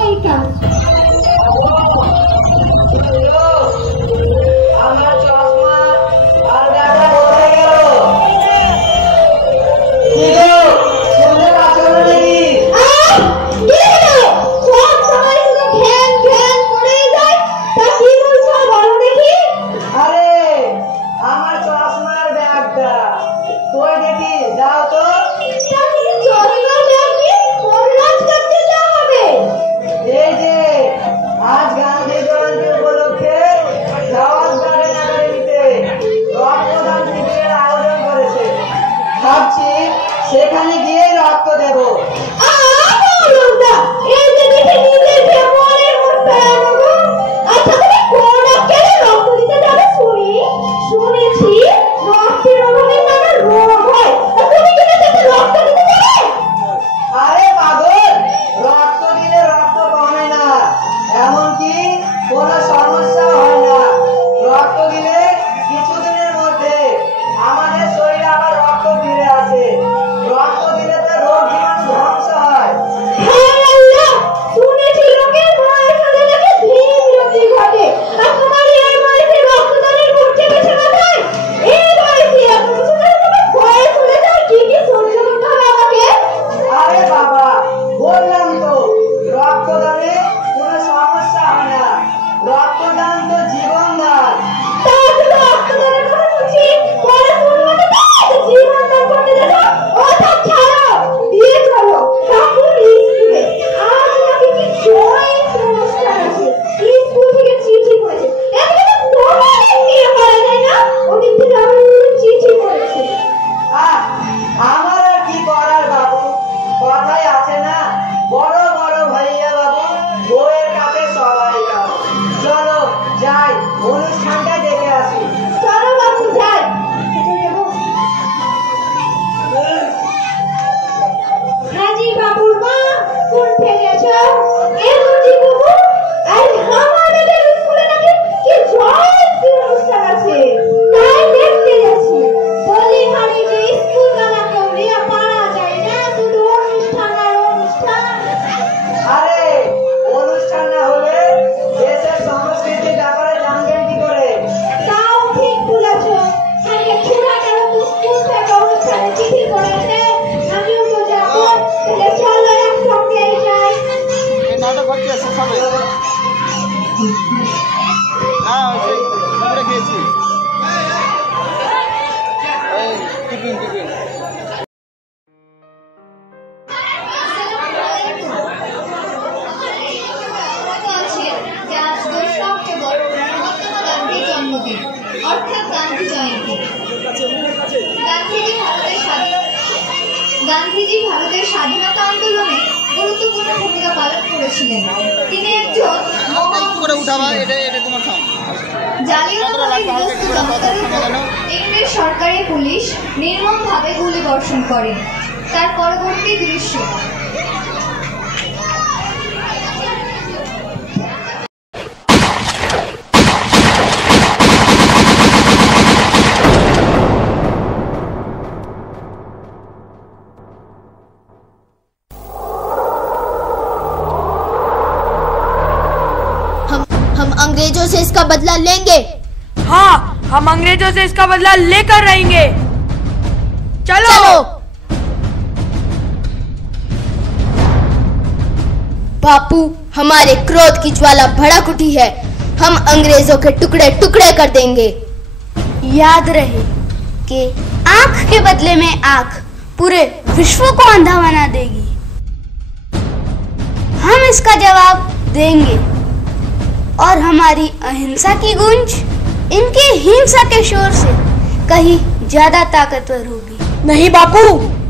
এই কাজ। আমার চশমা আর ব্যাগটা কোথায় গেল? কি গো, শুনতে পাচ্ছ না নাকি? আরে আমার চশমার ব্যাগটা কই দেখি, দাও তো। এই যে আজ গান্ধী জয়ন্তী উপলক্ষে দাওয়াত গার্ডেন একাডেমিতে রক্তদান শিবিরের আয়োজন করেছে। ভাবছি সেখানে গিয়ে রক্ত দেব। আরে পাগল, রক্ত দিলে রক্ত কমে না, এমনকি কোনো সমস্যা হয় না। রক্ত দিলে কিছুদিনের মধ্যে আমাদের শরীরে আবার রক্ত ফিরে আসে। রক্ত দিলে তো রোগ জীবাণু ধ্বংস হয়। আরে বাবা, বললাম তো রক্তদানে কোনো সমস্যা হয় না। রক্তদান তো জীবন দান। আমার আর কি করার বাবু, কথাই আছে না, বড় বড় ভাইয়া বাবু বউয়ের কাছে সবাই কাজ। চলো যাই, অনুষ্ঠানটা দেখে আসি। চলো বাবু যাই। হাজি বাবুর মা কোন ফেলেছো? এ বুঝি বাবু, আজ আমাদের স্কুলে নাকি কি জয়ন্তী অনুষ্ঠান আছে, তাই দেখতে যাচ্ছি। বলি হারি যে স্কুল গানা কেউরিয়া পারা যায় না, শুধু অনুষ্ঠান আর অনুষ্ঠান। আরে অনুষ্ঠান না হলে দেশের সংস্কৃতির ব্যাপারে জানবেন কি করে? তাও ঠিক বলেছো। আরে ছোড়া কেন তো স্কুল থেকে অনুষ্ঠানে চিঠি করেছে, আমিও তো যাবো। তাহলে চলো একসঙ্গে যাই। নাটক করতে আসছে সবাই। হ্যাঁ আমরা খেয়েছি টিফিন টিফিন। জন্মদিন অর্থাৎ গান্ধী জয়ন্তী। গান্ধীজি ভারতের স্বাধীনতা আন্দোলনে গুরুত্বপূর্ণ ভূমিকা পালন করেছিলেন। তিনি একজন জালিয়ানওয়ালাবাগ বিধ্বস্ত জনতার উপর ইংরেজ সরকারি পুলিশ নির্মমভাবে গুলি বর্ষণ করেন। তার পরবর্তী দৃশ্য। हम अंग्रेजों से इसका बदला लेंगे। हाँ, हम अंग्रेजों से इसका बदला लेकर रहेंगे। चलो, बापू, हमारे क्रोध की ज्वाला भड़क उठी है। हम अंग्रेजों के टुकड़े टुकड़े कर देंगे। याद रहे कि आंख के बदले में आंख पूरे विश्व को अंधा बना देगी। हम इसका जवाब देंगे और हमारी अहिंसा की गूंज इनके हिंसा के शोर से कहीं ज्यादा ताकतवर होगी। नहीं बापू,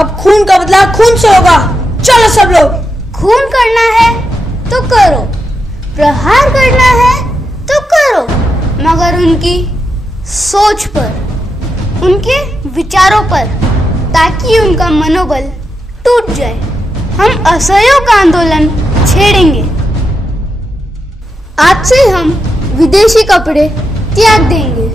अब खून का बदला खून से होगा। चलो सब लोग। खून करना है तो करो, प्रहार करना है तो करो, मगर उनकी सोच पर, उनके विचारों पर, ताकि उनका मनोबल टूट जाए। हम असहयोग का आंदोलन छेड़ेंगे। आज से हम विदेशी कपड़े त्याग देंगे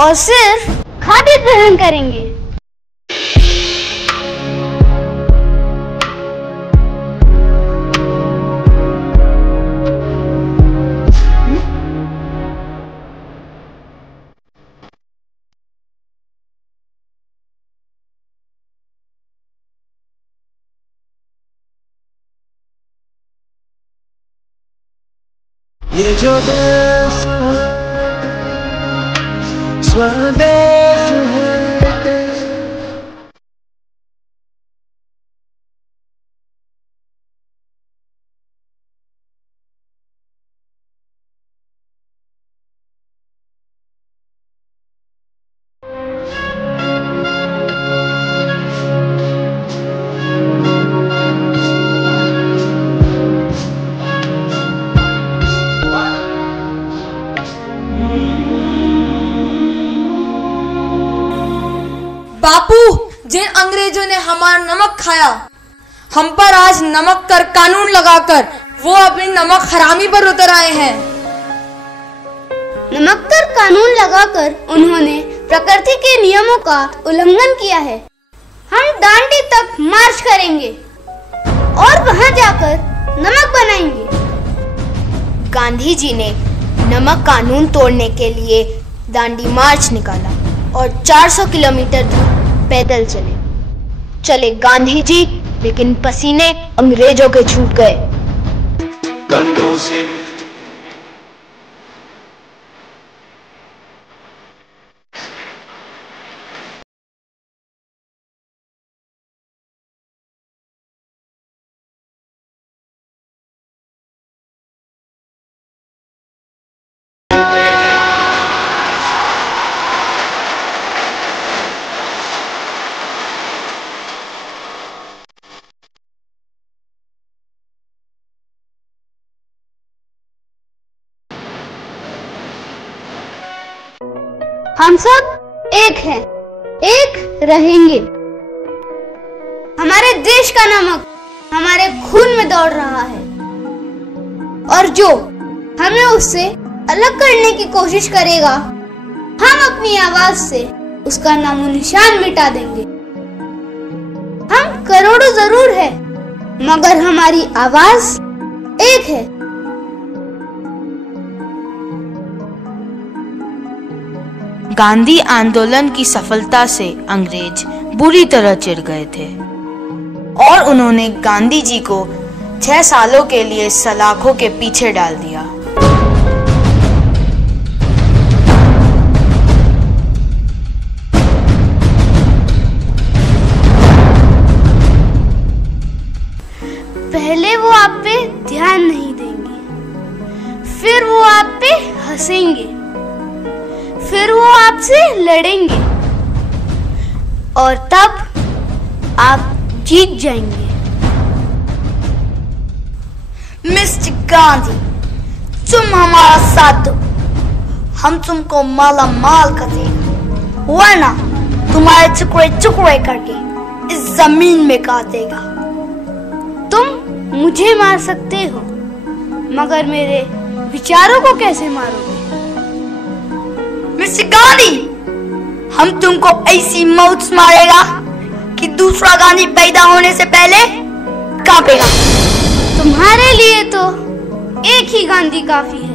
और सिर्फ खादी ग्रहण करेंगे। ये जो देश है स्वदेश है। बापू, जिन अंग्रेजों ने हमारा नमक खाया, हम पर आज नमक कर कानून लगाकर वो अपनी नमक हरामी पर उतर आए हैं। नमक कर कानून लगाकर उन्होंने प्रकृति के नियमों का उल्लंघन किया है। हम दांडी तक मार्च करेंगे और वहां जाकर नमक बनाएंगे। गांधी जी ने नमक कानून तोड़ने के लिए दांडी मार्च निकाला और 400 किलोमीटर दूर पैदल चले गांधी जी, लेकिन पसीने अंग्रेजों के छूट गए। कंधों से हम सब एक हैं, एक रहेंगे। हमारे देश का नमक हमारे खून में दौड़ रहा है और जो हमें उससे अलग करने की कोशिश करेगा, हम अपनी आवाज से उसका नामो निशान मिटा देंगे। हम करोड़ों जरूर है, मगर हमारी आवाज एक है। गांधी आंदोलन की सफलता से अंग्रेज बुरी तरह चिढ़ गए थे और उन्होंने गांधी जी को 6 सालों के लिए सलाखों के पीछे डाल दिया। पहले वो आप पे ध्यान नहीं देंगे, फिर वो आप पे हंसेंगे, फिर वो आपसे लड़ेंगे और तब आप जीत जाएंगे। मिस्टर गांधी, तुम हमारा साथ दो, हम तुमको माला माल कर देगा, वरना तुम्हारे टुकड़े टुकड़े करके इस जमीन में काट देगा। तुम मुझे मार सकते हो, मगर मेरे विचारों को कैसे मारोगे? मिस्टर गांधी, हम तुमको ऐसी मौत मारेगा कि दूसरा गांधी पैदा होने से पहले कांपेगा। तुम्हारे लिए तो एक ही गांधी काफी है।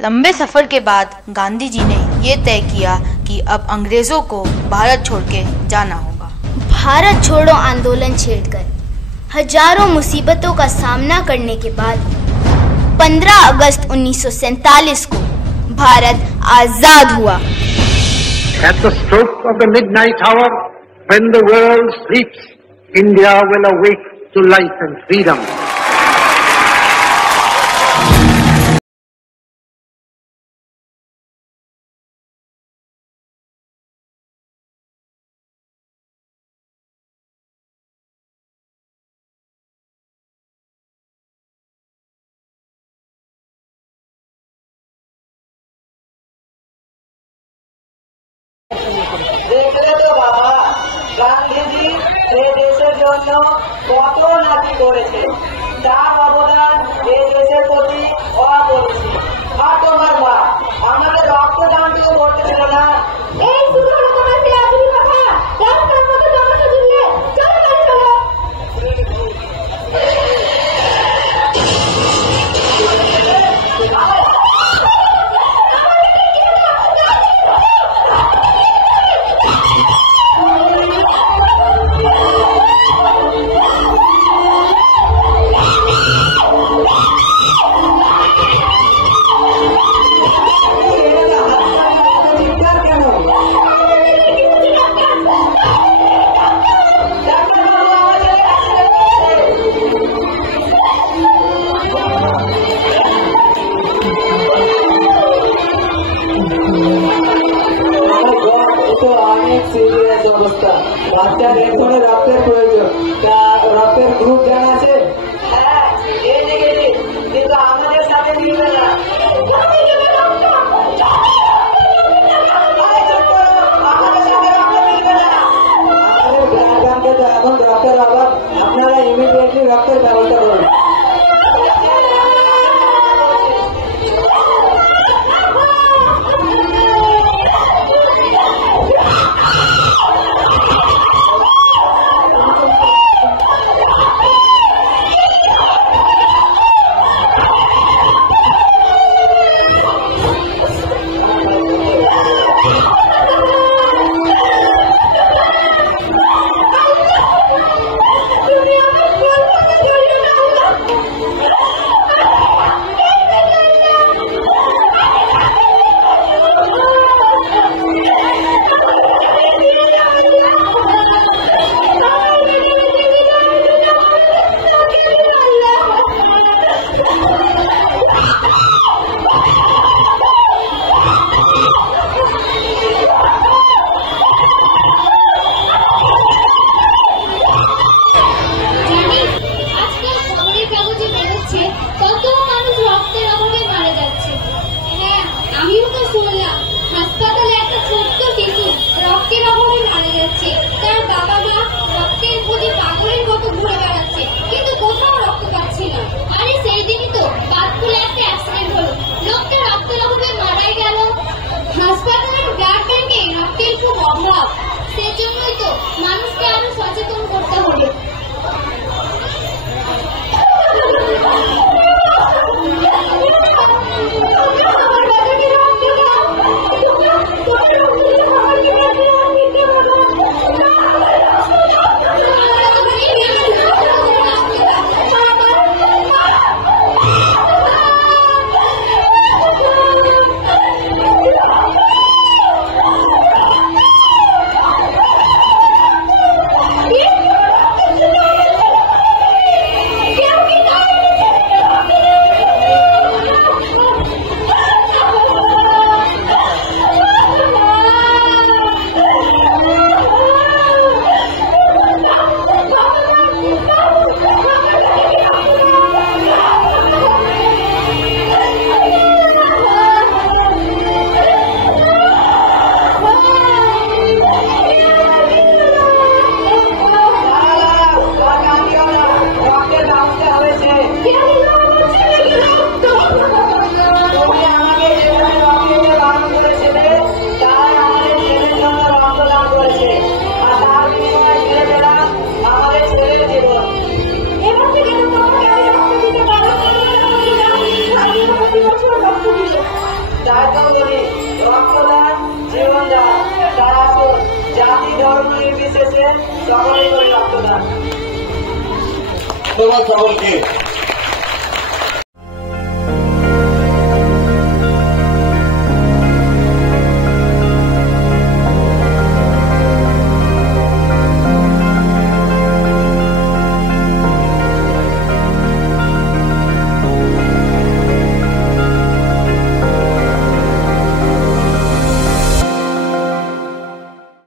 लंबे सफर के बाद गांधी जी ने ये तय किया कि अब अंग्रेजों को भारत छोड़ के जाना होगा। भारत छोड़ो आंदोलन छेड़कर हजारों मुसीबतों का सामना करने के बाद 15 अगस्त 1947 को भारत आजाद हुआ। At the stroke of the midnight hour, when the world sleeps, India will awake to life and freedom. দেখলে তো বাবা, গান্ধীজি এই দেশের জন্য কত নাকি করেছে, তার অবদান এই দেশের প্রতি অপরিসীম। আর তোমার মা আমাদের রক্তদানটুকু করতেছিল না। এই শুরু হলো তোমার সেই আজীবী কথা। রাস্তার মধ্যে তামাশা জুড়লে চলো বাড়ি চলো। অনেক সিরিয়াস অবস্থা, বাচ্চার এখনো রক্তের প্রয়োজন। রক্তের গ্রুপ জানা আছে? হ্যাঁ, এই নেগেটিভ, কিন্তু আমাদের সাথে মিলবে না। এখন রক্তের অভাব, আপনারা ইমিডিয়েটলি রক্তের ব্যবস্থা করুন। ধন্যবাদ সকলকে।